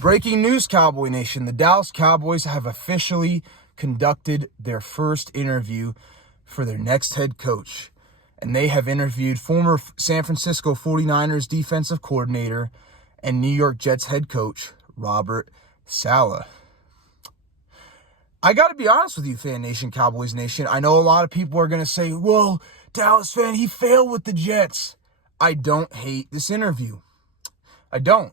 Breaking news, Cowboy Nation. The Dallas Cowboys have officially conducted their first interview for their next head coach. And they have interviewed former San Francisco 49ers defensive coordinator and New York Jets head coach, Robert Saleh. I got to be honest with you, Fan Nation, Cowboys Nation. I know a lot of people are going to say, well, Dallas fan, he failed with the Jets. I don't hate this interview. I don't.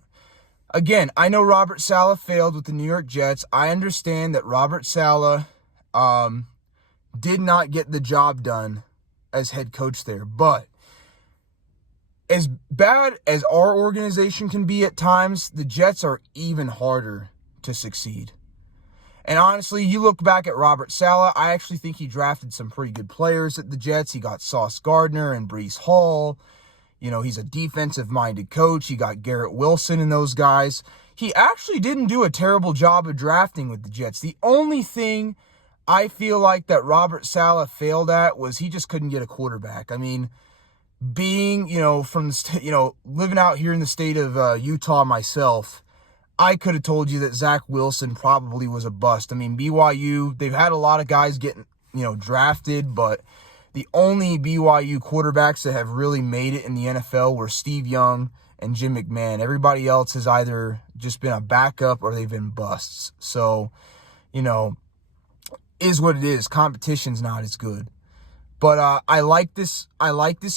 Again, I know Robert Saleh failed with the New York Jets. I understand that Robert Saleh did not get the job done as head coach there. But as bad as our organization can be at times, the Jets are even harder to succeed. And honestly, you look back at Robert Saleh, I actually think he drafted some pretty good players at the Jets. He got Sauce Gardner and Breece Hall. You know, he's a defensive-minded coach. He got Garrett Wilson and those guys. He actually didn't do a terrible job of drafting with the Jets. The only thing I feel like that Robert Saleh failed at was he just couldn't get a quarterback. I mean, being, from the living out here in the state of Utah myself, I could have told you that Zach Wilson probably was a bust. I mean, BYU, they've had a lot of guys getting, drafted, but the only BYU quarterbacks that have really made it in the NFL were Steve Young and Jim McMahon. Everybody else has either just been a backup or they've been busts. So, is what it is. Competition's not as good. But I like this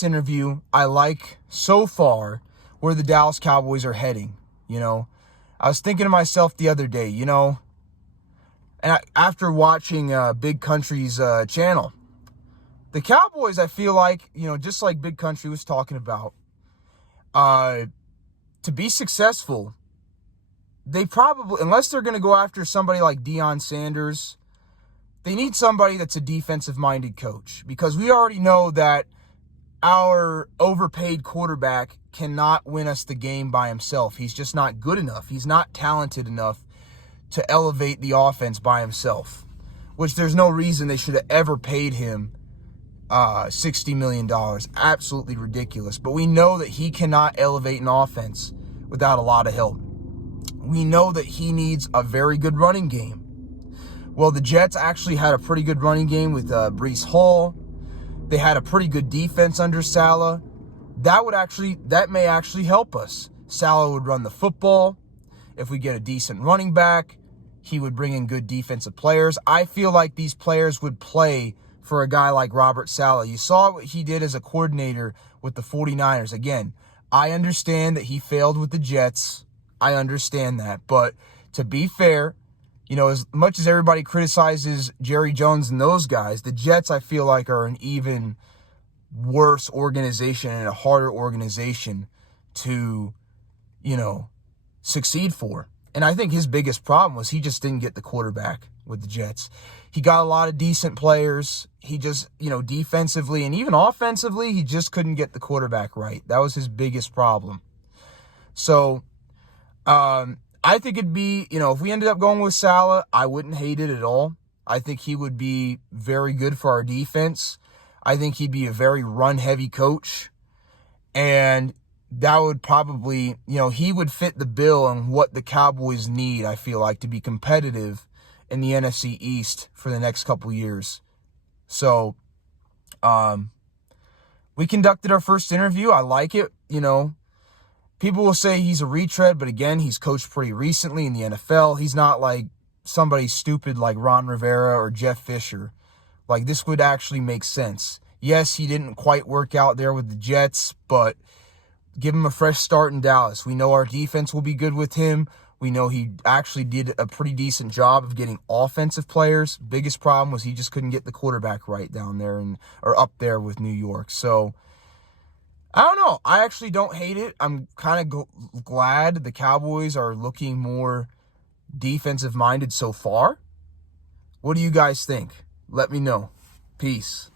interview. I like so far where the Dallas Cowboys are heading. I was thinking to myself the other day, and after watching Big Country's channel, the Cowboys, I feel like, just like Big Country was talking about, to be successful, they probably, unless they're going to go after somebody like Deion Sanders, they need somebody that's a defensive-minded coach, because we already know that our overpaid quarterback cannot win us the game by himself. He's just not good enough. He's not talented enough to elevate the offense by himself, which there's no reason they should have ever paid him $60 million. Absolutely ridiculous. But we know that he cannot elevate an offense without a lot of help. We know that he needs a very good running game. Well, the Jets actually had a pretty good running game with Breece Hall. They had a pretty good defense under Saleh. That may actually help us. Saleh would run the football. If we get a decent running back, he would bring in good defensive players. I feel like these players would play for a guy like Robert Saleh. You saw what he did as a coordinator with the 49ers. Again, I understand that he failed with the Jets. I understand that. But to be fair, as much as everybody criticizes Jerry Jones and those guys, the Jets, I feel like, are an even worse organization and a harder organization to, succeed for. And I think his biggest problem was he just didn't get the quarterback with the Jets. He got a lot of decent players. He just, defensively and even offensively, he just couldn't get the quarterback right. That was his biggest problem. So, I think it'd be, if we ended up going with Saleh, I wouldn't hate it at all. I think he would be very good for our defense. I think he'd be a very run-heavy coach. And that would probably, he would fit the bill on what the Cowboys need, I feel like, to be competitive in the NFC East for the next couple years. So, we conducted our first interview. I like it, People will say he's a retread, but again, he's coached pretty recently in the NFL. He's not like somebody stupid like Ron Rivera or Jeff Fisher. Like, this would actually make sense. Yes, he didn't quite work out there with the Jets, but give him a fresh start in Dallas. We know our defense will be good with him. We know he actually did a pretty decent job of getting offensive players. Biggest problem was he just couldn't get the quarterback right down there or up there with New York. So, I don't know. I actually don't hate it. I'm kind of glad the Cowboys are looking more defensive-minded so far. What do you guys think? Let me know. Peace.